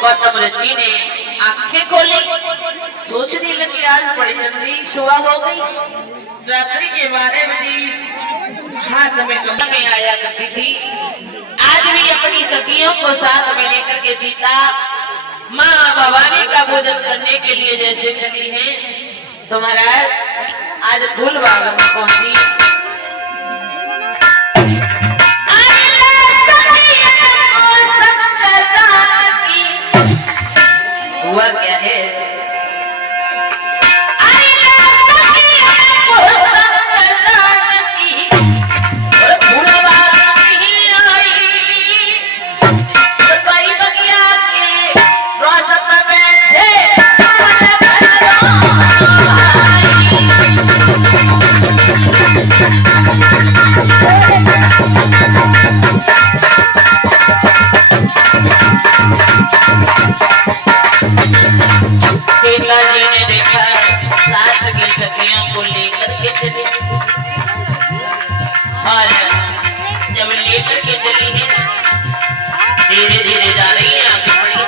गौतम ऋषि ने आंखें खोली, सोचने लगी आज बड़ी जल्दी सुबह हो गई। रात्रि के 12 बजे हाथ में कमरा में आया करती थी। आज भी अपनी सखियों को साथ में लेकर के सीता माँ भवानी का पूजन करने के लिए जैसे चली है, तो महाराज आज फूल बाग में पहुंची। हुआ क्या है? को लेकर के चली और जब लेकर के चली है धीरे धीरे जा रही है, आगे बढ़ी है।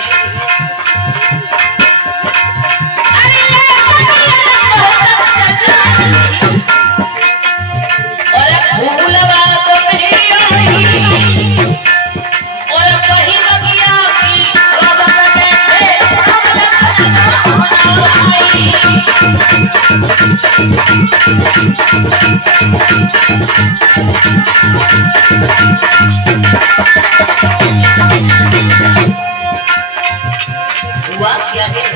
हुआ क्या है?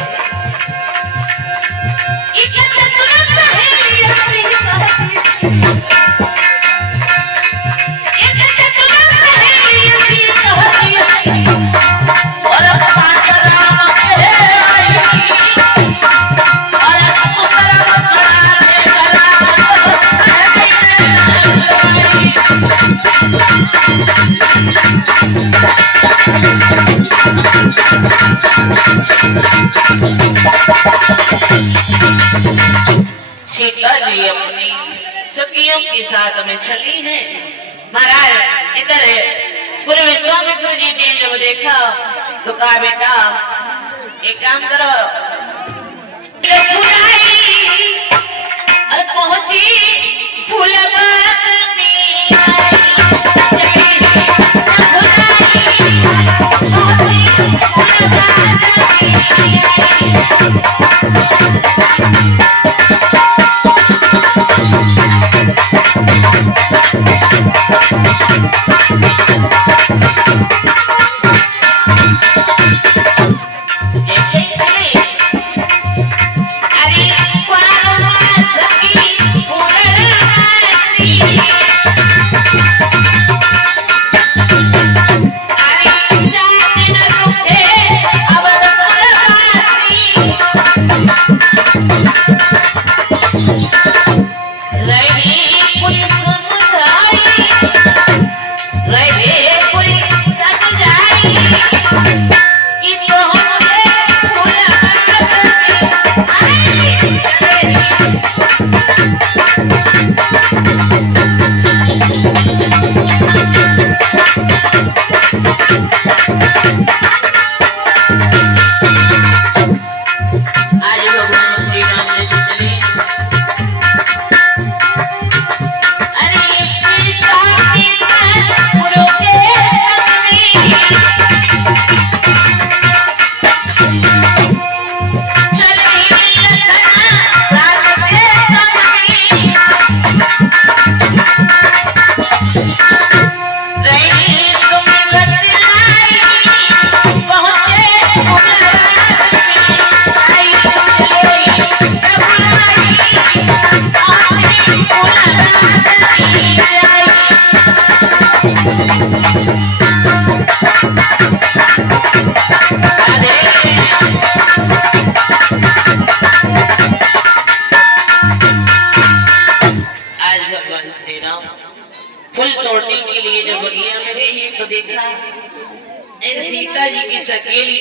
सीता जी अपनी सखियों के साथ में चली है। महाराज इधर पूरे विश्वामित्र जी ने जब देखा तो कहा बेटा एक काम करो, अरे पहुंची फूल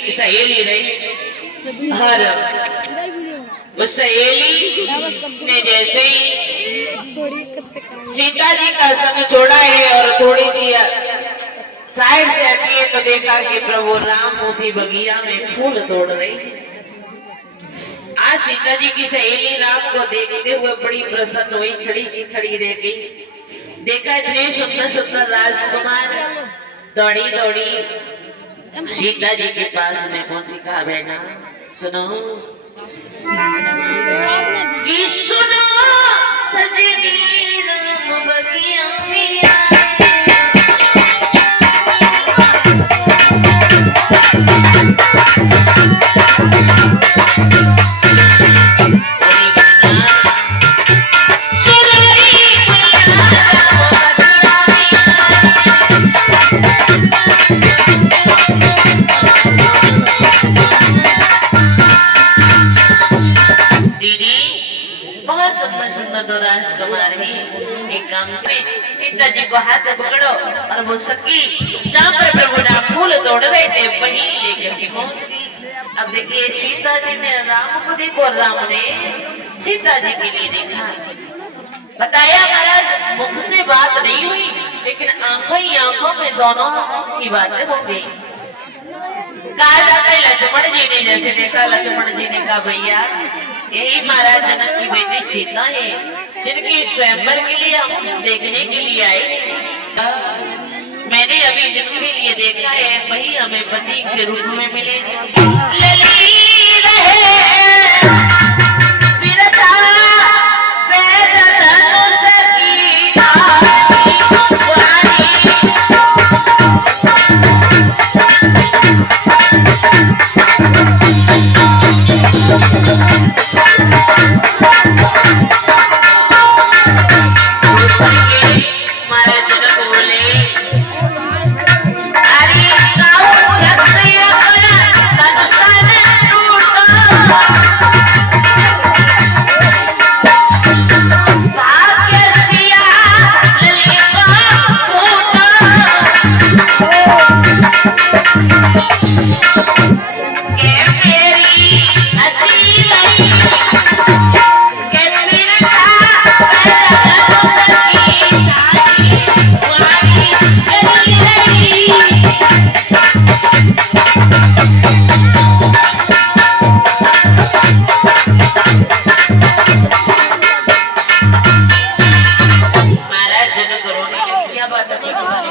एक सहेली रही और उस सहेली ने जैसे ही सीता जी का संग छोड़ा है और थोड़ी सी साइड से हटी है तो देखा कि प्रभु राम उसी बगिया में फूल तोड़ रही। आज सीता जी की सहेली राम को देखते हुए बड़ी प्रसन्न हुई, खड़ी की खड़ी रह गई। देखा इतने सुंदर सुंदर राजकुमार दौड़ी दौड़ी सीता जी के पास में पहुंची। कहा बहना सुनो कि सुनो सजनी राम बगिया में सीता जी को हाथ से पकड़ो और वो सखी जहाँ पर प्रभु राम फूल तोड़ रहे थे वहीं लेकर के पहुंच गई। अब देखिए सीता जी ने राम को देखो और राम ने सीता जी के लिए देखा। बताया महाराज मुख से बात नहीं हुई लेकिन आंखों ही आंखों में दोनों की बातें हो गई। कहा जाता है लक्ष्मण जी ने जैसे देखा, लक्ष्मण जी ने कहा भैया यही महाराज जनक की बेटी सीता है जिनकी स्वयंवर के लिए हम देखने के लिए आए। मैंने अभी जिनके लिए देखा है वही हमें पति के रूप में मिले।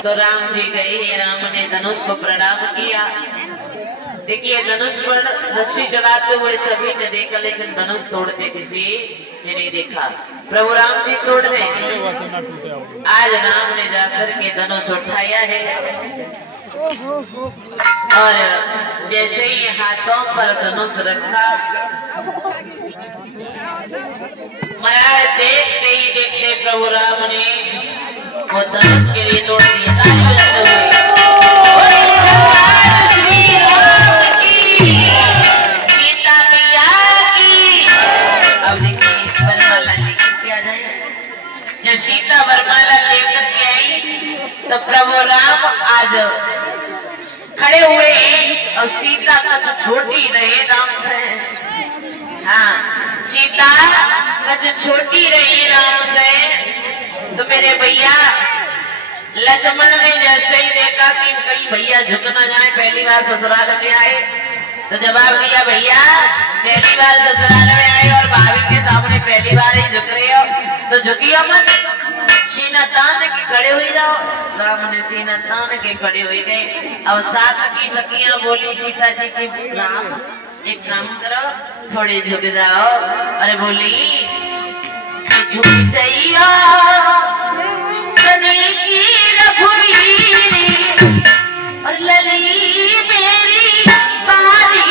तो राम जी गए, राम ने धनुष को प्रणाम किया। देखिए धनुष पर रस्सी चलाते हुए सभी ने देखा लेकिन धनुष तोड़ते किसी ने नहीं देखा। प्रभु राम जी तोड़ दे। आज राम ने जाकर के धनुष उठाया है और जैसे ही हाथों पर धनुष रखा महाराज देखते ही देखते प्रभु राम ने वो धनुष के लिए तोड़ दिया। जब सीता वरमाला लेकर के आई तो प्रभु राम आज खड़े हुए और सीता का तो छोटी रही राम से। हाँ सीता का जो छोटी रही राम से तो मेरे भैया लक्ष्मण ने जैसे ही देखा कि कहीं भैया झुक ना जाए, पहली बार ससुराल में आए तो जवाब दिया भैया पहली बार ससुराल में आए और भाभी के सामने पहली बार ही झुक रहे हो तो झुकियो मत, सीना तान के खड़े हो जाओ। राम ने सीना तान के खड़े हो गए। अब साथ की सखियां बोली सीता जी की राम एक काम करो थोड़े झुक जाओ। अरे बोली झुक जाइयो और लली मेरी बारी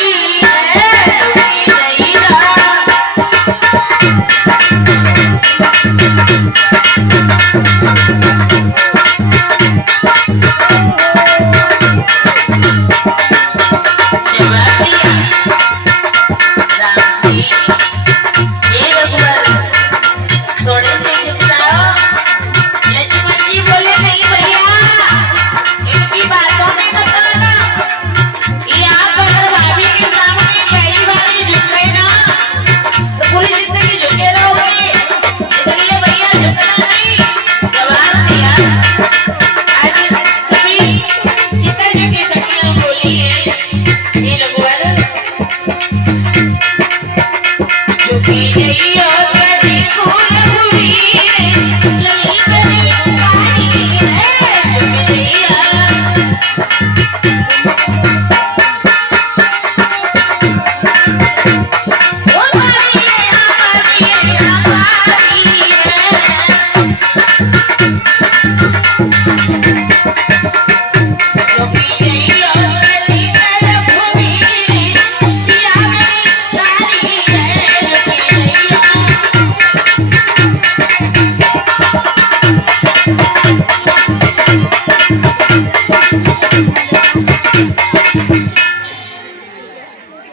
ये आप अगर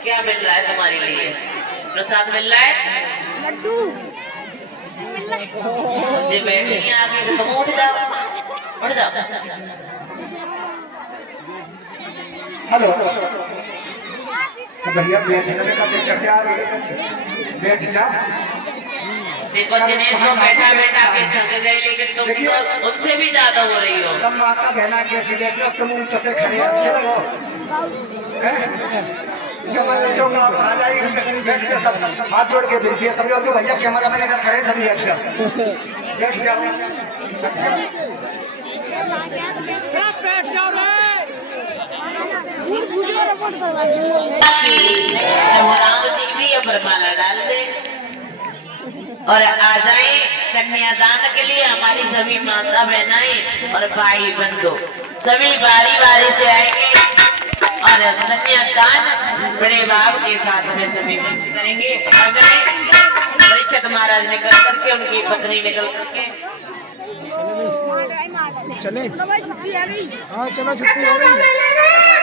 क्या मिल रहा है तुम्हारे लिए? प्रसाद मिल रहा है? लड्डू मुझे बैठनी आगे तो तुम उठ जाओ, उठ जाओ। हेलो भैया बैठने का देख क्या बैठ जा। देखो दिनेश तो बैठा बैठा के थक गए, लेकिन तुम तो उससे भी ज्यादा हो रही हो। सब माता बहना कैसी बैठ लो, तुम ऊंचे से खड़े अच्छे लगो। जब मैं पूछूंगा आप आ जाइए बैठ के सब हाथ जोड़ के देखिए सब लोग। भैया कैमरा मैन अगर खड़े सभी बैठ जाओ। राम जी भी अमरमाला डाल दे और आ जाए कन्यादान के लिए। हमारी सभी माता बहनाएं और भाई बंधु सभी बारी बारी से आएंगे और कन्यादान बड़े बाब के साथ में सभी करेंगे। परीक्षित महाराज निकल करके उनकी पत्नी निकल करके चले। हाँ चलो छुट्टी हो गई।